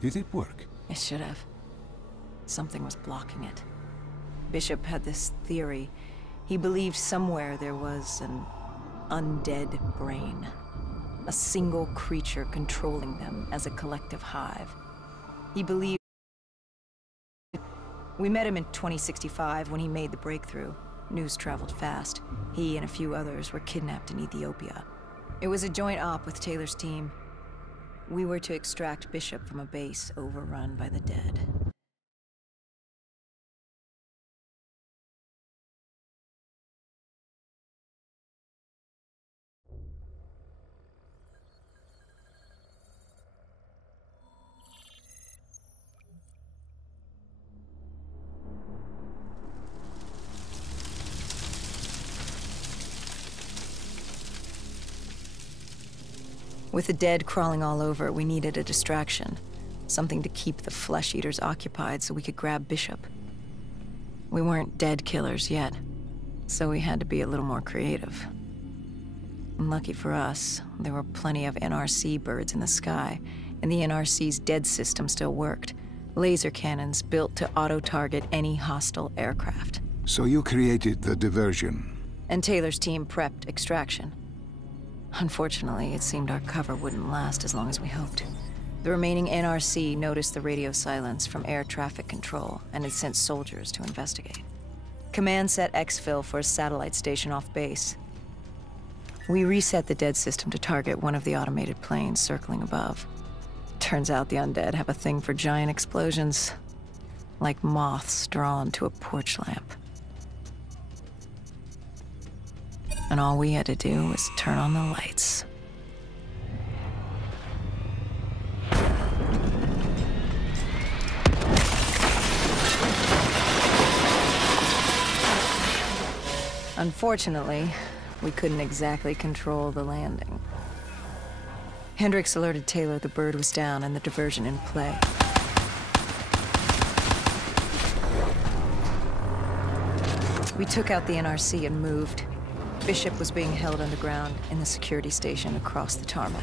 Did it work? It should have. Something was blocking it. Bishop had this theory. He believed somewhere there was an undead brain. A single creature controlling them as a collective hive. He believed... We met him in 2065 when he made the breakthrough. News traveled fast. He and a few others were kidnapped in Ethiopia. It was a joint op with Taylor's team. We were to extract Bishop from a base overrun by the dead. With the dead crawling all over, we needed a distraction. Something to keep the flesh eaters occupied so we could grab Bishop. We weren't dead killers yet, so we had to be a little more creative. And lucky for us, there were plenty of NRC birds in the sky, and the NRC's dead system still worked. Laser cannons built to auto-target any hostile aircraft. So you created the diversion. And Taylor's team prepped extraction. Unfortunately, it seemed our cover wouldn't last as long as we hoped. The remaining NRC noticed the radio silence from air traffic control and had sent soldiers to investigate. Command set exfil for a satellite station off base. We reset the dead system to target one of the automated planes circling above. Turns out the undead have a thing for giant explosions, like moths drawn to a porch lamp. And all we had to do was turn on the lights. Unfortunately, we couldn't exactly control the landing. Hendricks alerted Taylor the bird was down and the diversion in play. We took out the NRC and moved. Bishop was being held underground in the security station across the tarmac.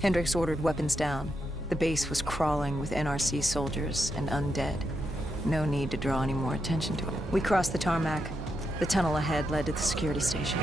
Hendricks ordered weapons down. The base was crawling with NRC soldiers and undead. No need to draw any more attention to it. We crossed the tarmac. The tunnel ahead led to the security station.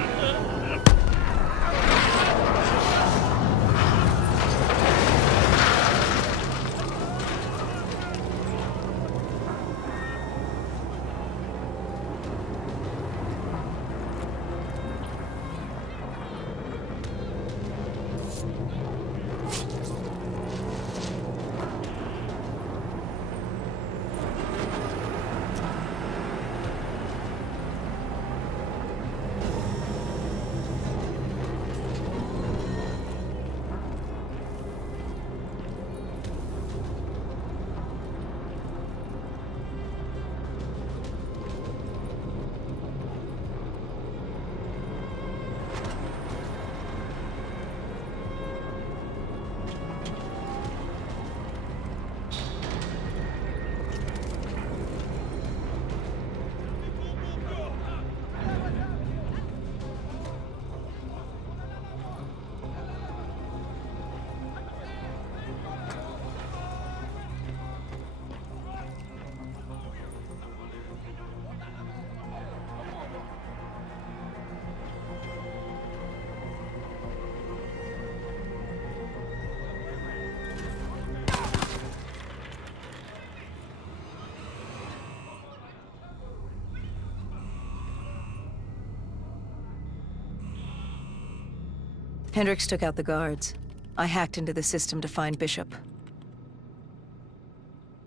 Hendricks took out the guards. I hacked into the system to find Bishop.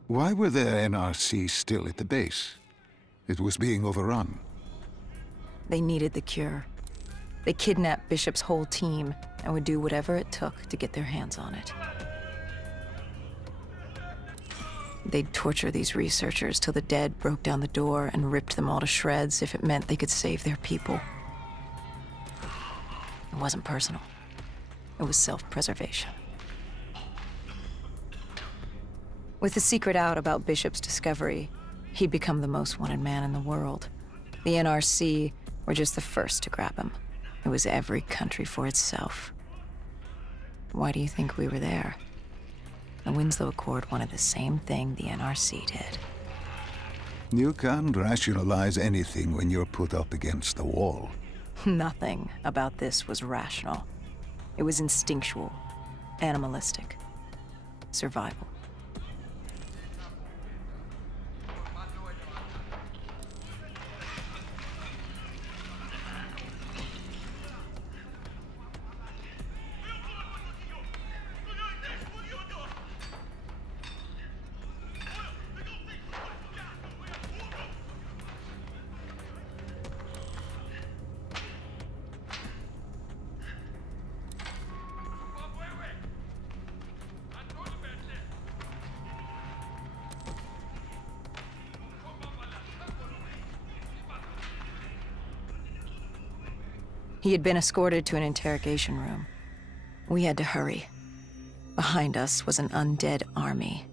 Why were the NRC still at the base? It was being overrun. They needed the cure. They kidnapped Bishop's whole team and would do whatever it took to get their hands on it. They'd torture these researchers till the dead broke down the door and ripped them all to shreds if it meant they could save their people. It wasn't personal. It was self-preservation. With the secret out about Bishop's discovery, he'd become the most wanted man in the world. The NRC were just the first to grab him. It was every country for itself. Why do you think we were there? The Winslow Accord wanted the same thing the NRC did. You can't rationalize anything when you're put up against the wall. Nothing about this was rational. It was instinctual, animalistic, survival. He had been escorted to an interrogation room. We had to hurry. Behind us was an undead army.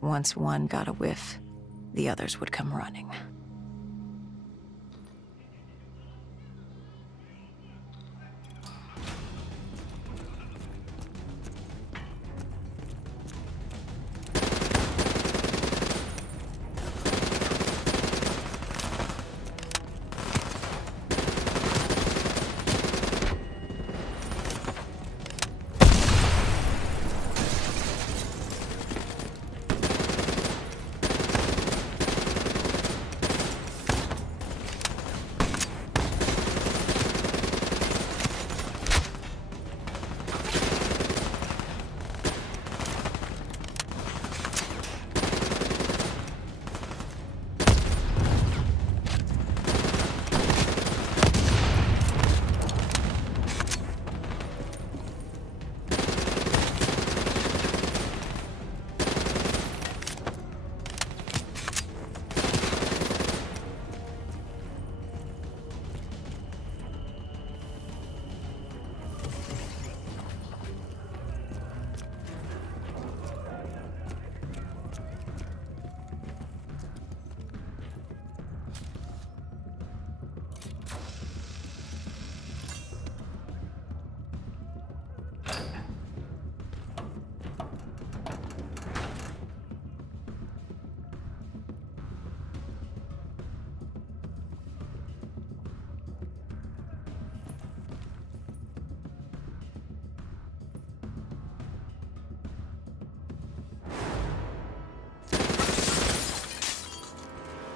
Once one got a whiff, the others would come running.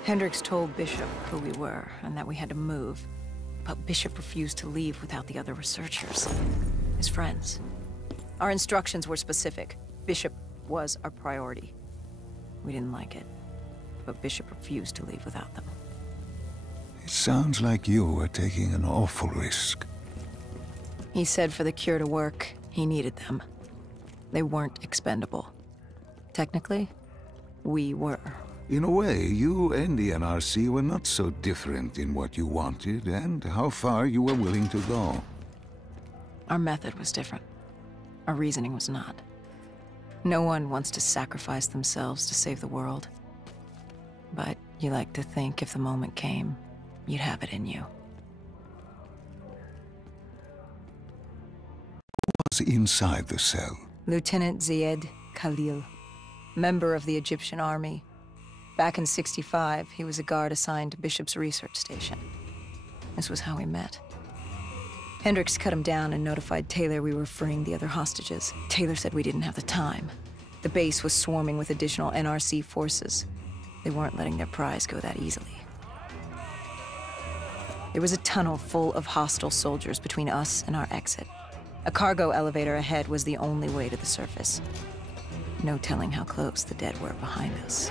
Hendricks told Bishop who we were and that we had to move, but Bishop refused to leave without the other researchers, his friends. Our instructions were specific. Bishop was our priority. We didn't like it, but Bishop refused to leave without them. It sounds like you were taking an awful risk. He said for the cure to work, he needed them. They weren't expendable. Technically, we were. In a way, you and the NRC were not so different in what you wanted and how far you were willing to go. Our method was different. Our reasoning was not. No one wants to sacrifice themselves to save the world. But you like to think if the moment came, you'd have it in you. Who was inside the cell? Lieutenant Zayed Khalil, member of the Egyptian army. Back in '65, he was a guard assigned to Bishop's research station. This was how we met. Hendricks cut him down and notified Taylor we were freeing the other hostages. Taylor said we didn't have the time. The base was swarming with additional NRC forces. They weren't letting their prize go that easily. There was a tunnel full of hostile soldiers between us and our exit. A cargo elevator ahead was the only way to the surface. No telling how close the dead were behind us.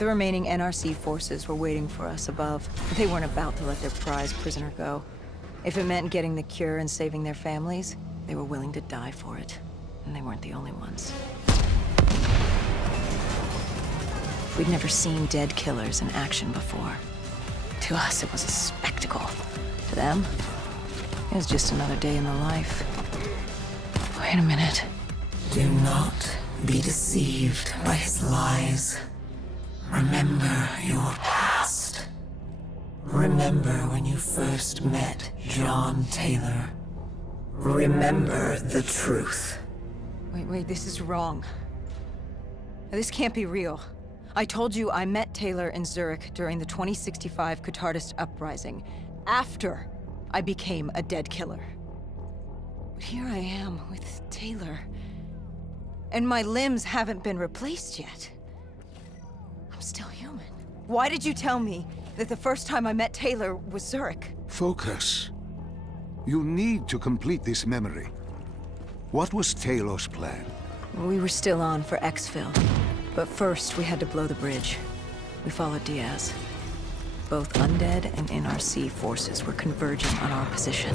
The remaining NRC forces were waiting for us above. They weren't about to let their prize prisoner go. If it meant getting the cure and saving their families, they were willing to die for it. And they weren't the only ones. We'd never seen dead killers in action before. To us, it was a spectacle. To them, it was just another day in the life. Wait a minute. Do not be deceived by his lies. Remember your past. Remember when you first met John Taylor. Remember the truth. Wait, this is wrong. This can't be real. I told you I met Taylor in Zurich during the 2065 Catardist Uprising, after I became a dead killer. But here I am with Taylor, and my limbs haven't been replaced yet. I'm still human. Why did you tell me that the first time I met Taylor was Zurich? Focus. You need to complete this memory. What was Taylor's plan? We were still on for exfil, but first we had to blow the bridge. We followed Diaz. Both undead and NRC forces were converging on our position.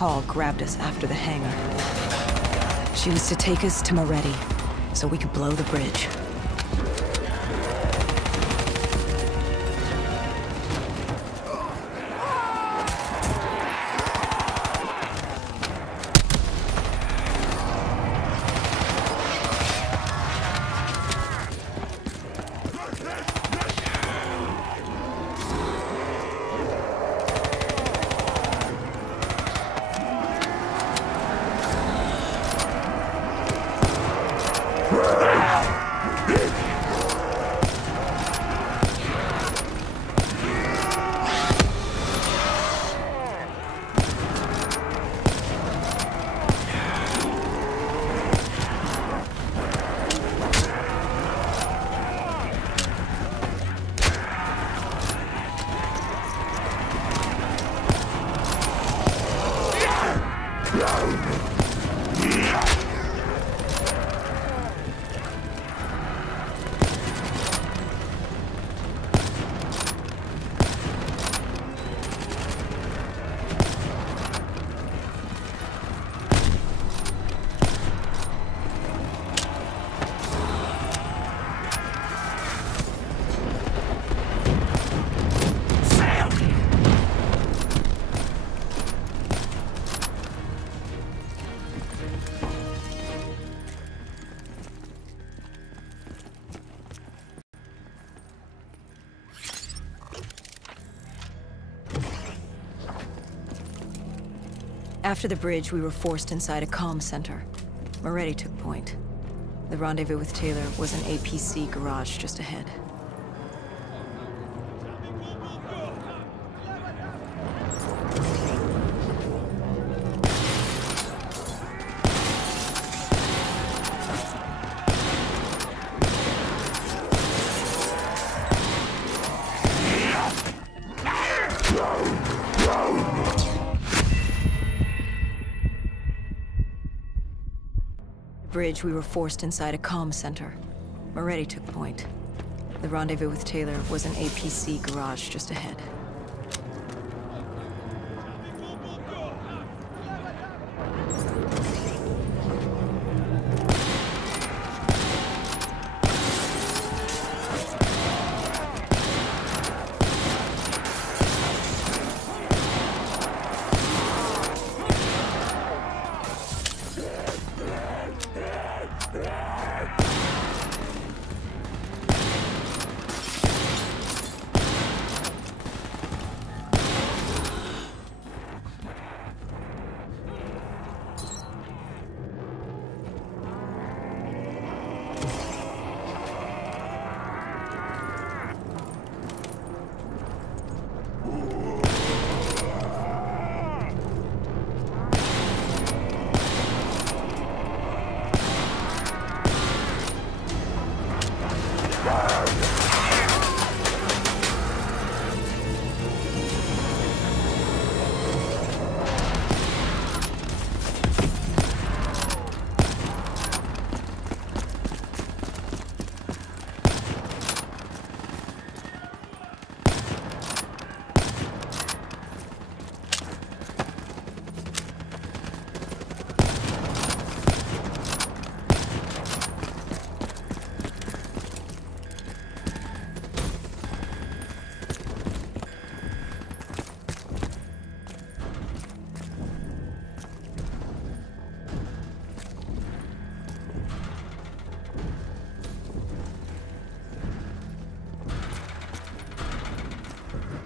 Hall grabbed us after the hangar. She was to take us to Moretti, so we could blow the bridge. After the bridge, we were forced inside a comm center. Moretti took point. The rendezvous with Taylor was an APC garage just ahead. Bridge, we were forced inside a comm center. Moretti took point. The rendezvous with Taylor was an APC garage just ahead.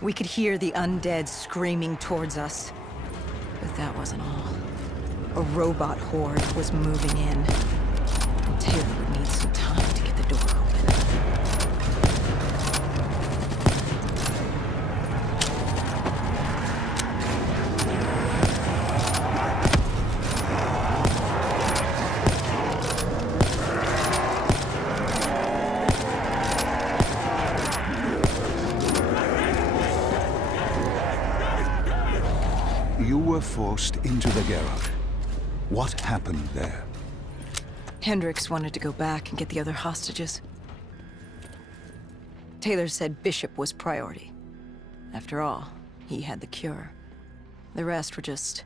We could hear the undead screaming towards us. But that wasn't all. A robot horde was moving in. And Taylor would need some time to get the door open. You were forced into the garage. What happened there? Hendricks wanted to go back and get the other hostages. Taylor said Bishop was priority. After all, he had the cure. The rest were just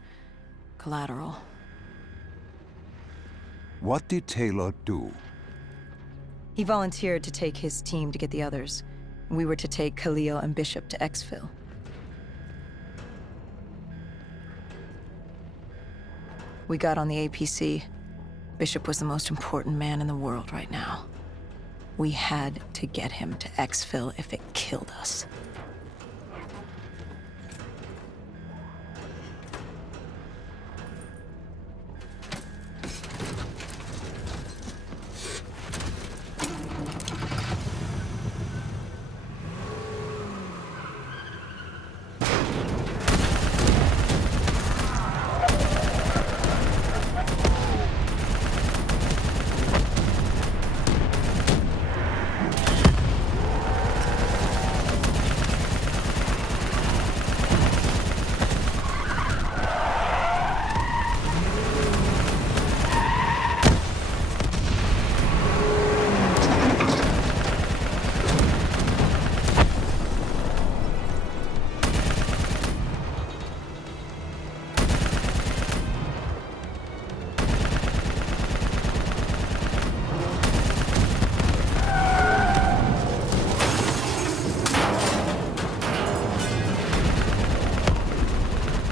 collateral. What did Taylor do? He volunteered to take his team to get the others. We were to take Khalil and Bishop to Exfil. We got on the APC. Bishop was the most important man in the world right now. We had to get him to Exfil if it killed us.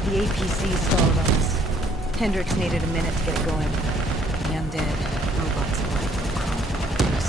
The APC stalled on us. Hendricks needed a minute to get it going. The undead, robots alike were crawling over us.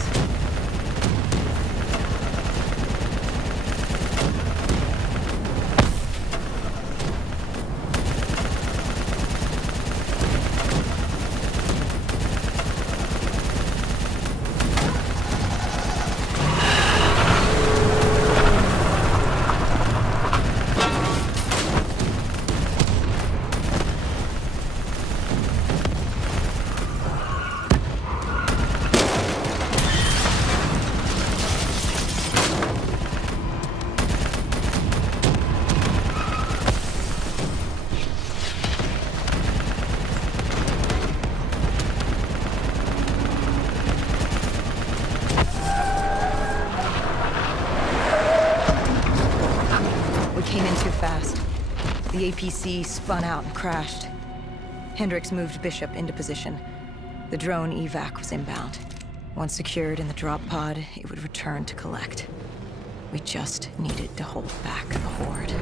We came in too fast. The APC spun out and crashed. Hendricks moved Bishop into position. The drone evac was inbound. Once secured in the drop pod, it would return to collect. We just needed to hold back the Horde.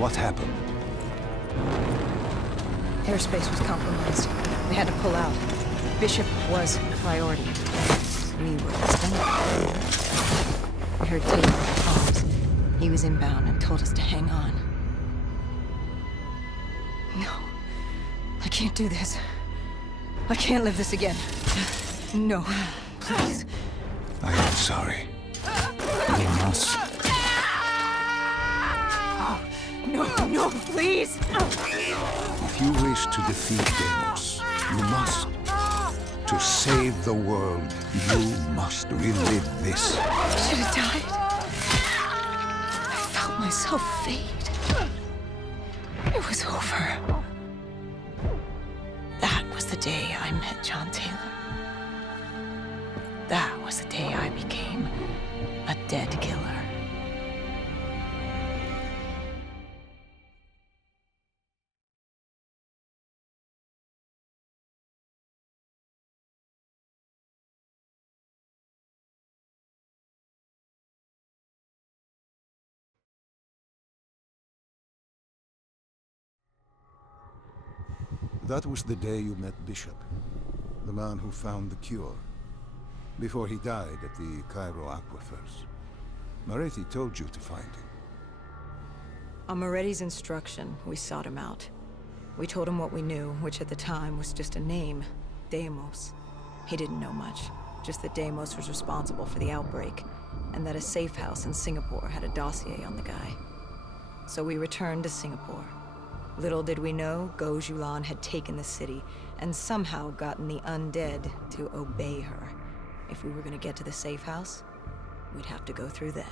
What happened? Airspace was compromised. We had to pull out. Bishop was a priority. We were expendable. We heard Taylor on comms. He was inbound and told us to hang on. No. I can't do this. I can't live this again. No. Please. I am sorry. You must. No, please! If you wish to defeat Deimos, you must. To save the world, you must relive this. I should have died. I felt myself fade. It was over. That was the day I met John Taylor. That was the day I became a dead killer. That was the day you met Bishop, the man who found the cure, before he died at the Cairo aquifers. Moretti told you to find him. On Moretti's instruction, we sought him out. We told him what we knew, which at the time was just a name, Deimos. He didn't know much, just that Deimos was responsible for the outbreak, and that a safe house in Singapore had a dossier on the guy. So we returned to Singapore. Little did we know, Gojulan had taken the city, and somehow gotten the undead to obey her. If we were gonna get to the safe house, we'd have to go through them.